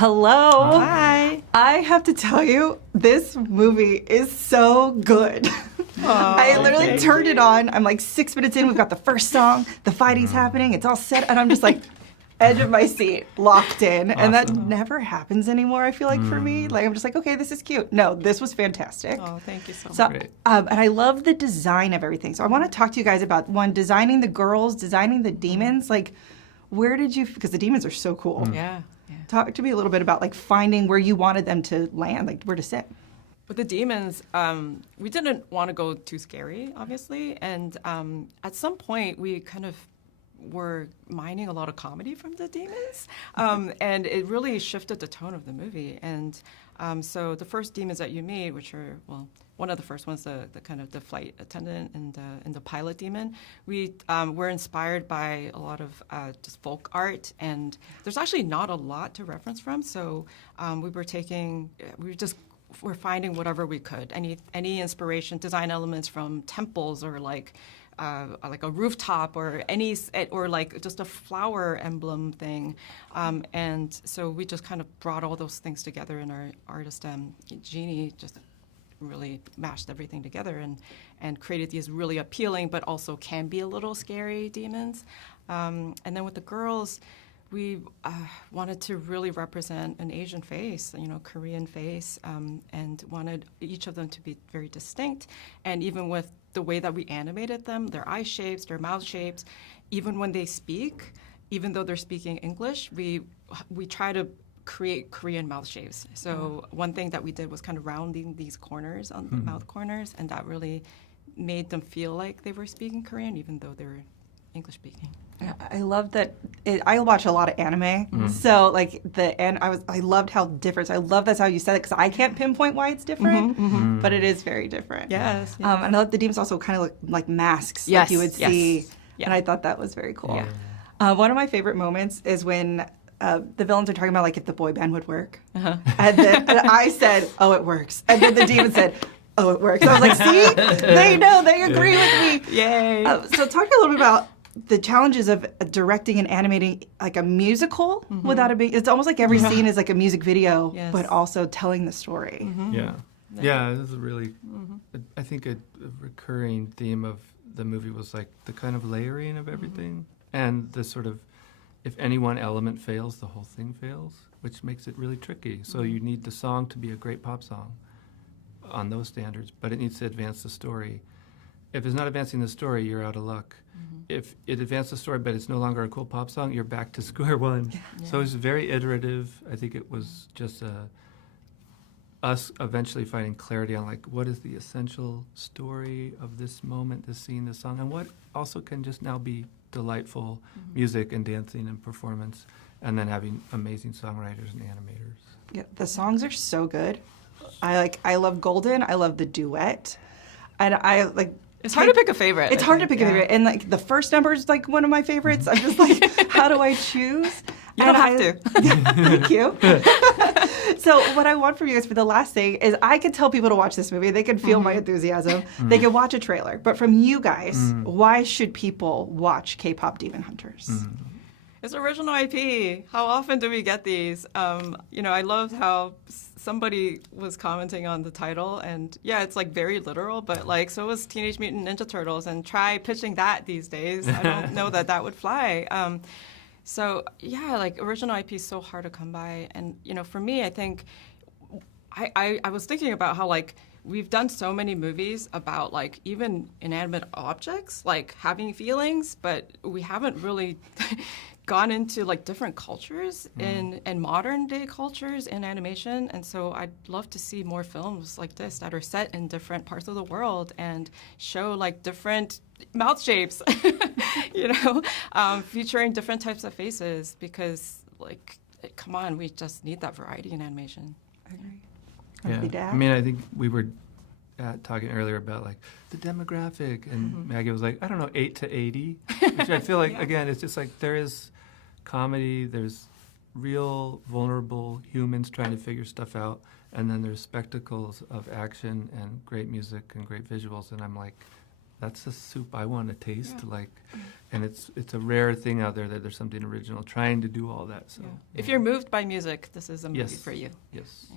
Hello. Hi. I have to tell you, this movie is so good. I literally turned it on. I'm like 6 minutes in. We've got the first song. The fighting's happening. It's all set. And I'm just like, edge of my seat, locked in. And that never happens anymore, I feel like, for me. Like, I'm just like, okay, this is cute. No, this was fantastic. Oh, thank you so much. So, and I love the design of everything. So I want to talk to you guys about, one, designing the girls, designing the demons. Like, where did you, because the demons are so cool. Yeah. Talk to me a little bit about like finding where you wanted them to land, like where to sit. With the demons, we didn't want to go too scary, obviously. And at some point, we kind of were mining a lot of comedy from the demons. And it really shifted the tone of the movie. And so the first demons that you meet, which are, well, one of the first ones, the kind of the flight attendant and the pilot demon, we were inspired by a lot of just folk art, and there's actually not a lot to reference from. So we're finding whatever we could, any inspiration, design elements from temples or like a rooftop or like just a flower emblem thing, and so we just kind of brought all those things together, and our artist Jeannie just really mashed everything together and created these really appealing but also can be a little scary demons. And then with the girls, we wanted to really represent an Asian face, Korean face, and wanted each of them to be very distinct. And even with the way that we animated them, their eye shapes, their mouth shapes, even when they speak, even though they're speaking English, we try to create Korean mouth shapes. So one thing that we did was kind of rounding these corners on the mouth corners, and that really made them feel like they were speaking Korean, even though they were English speaking. Yeah, I love that. I watch a lot of anime, so like I loved how different. So I love that's how you said it, because I can't pinpoint why it's different, but it is very different. Yes. And I love the demons also kind of look like masks, like you would see, and I thought that was very cool. Yeah. One of my favorite moments is when the villains are talking about like if the boy band would work, and I said, "Oh, it works," and then the demon said, "Oh, it works." I was like, "See, they know, they agree with me." Yay! So talk a little bit about the challenges of directing and animating like a musical without it's almost like every scene is like a music video, but also telling the story. Yeah, this is really, I think a recurring theme of the movie was like the kind of layering of everything, and the sort of, if any one element fails, the whole thing fails, which makes it really tricky. So you need the song to be a great pop song on those standards, but it needs to advance the story. If it's not advancing the story, you're out of luck. If it advanced the story, but it's no longer a cool pop song, you're back to square one. So it's very iterative. I think it was just us eventually finding clarity on like what is the essential story of this moment, this scene, this song, and what also can just now be delightful music and dancing and performance, and then having amazing songwriters and animators. Yeah, the songs are so good. I love Golden. I love the duet, and I like. It's hard to pick a favorite. It's hard to pick a favorite, and like the first number is like one of my favorites. I'm just like, how do I choose? You don't have to. Thank you. So what I want from you guys for the last thing is I could tell people to watch this movie. They can feel my enthusiasm. They can watch a trailer. But from you guys, why should people watch KPop Demon Hunters? It's original IP. How often do we get these? I loved how somebody was commenting on the title, and yeah, it's like very literal, but like so was Teenage Mutant Ninja Turtles, and try pitching that these days. I don't know that would fly. So yeah, like original IP is so hard to come by, and for me, I think I was thinking about how like we've done so many movies about like even inanimate objects like having feelings, but we haven't really gone into like different cultures and modern day cultures in animation. And so I'd love to see more films like this that are set in different parts of the world and show like different mouth shapes, featuring different types of faces, because like, come on, we just need that variety in animation. I agree. Yeah. I mean, I think we were talking earlier about like the demographic, and Maggie was like, I don't know, 8 to 80, which I feel like, again, it's just like there is comedy, there's real vulnerable humans trying to figure stuff out, and then there's spectacles of action and great music and great visuals, and I'm like, that's the soup I want to taste. Like, and it's a rare thing out there that there's something original trying to do all that. So If you're moved by music, this is a movie yes, for you. yes. Yeah.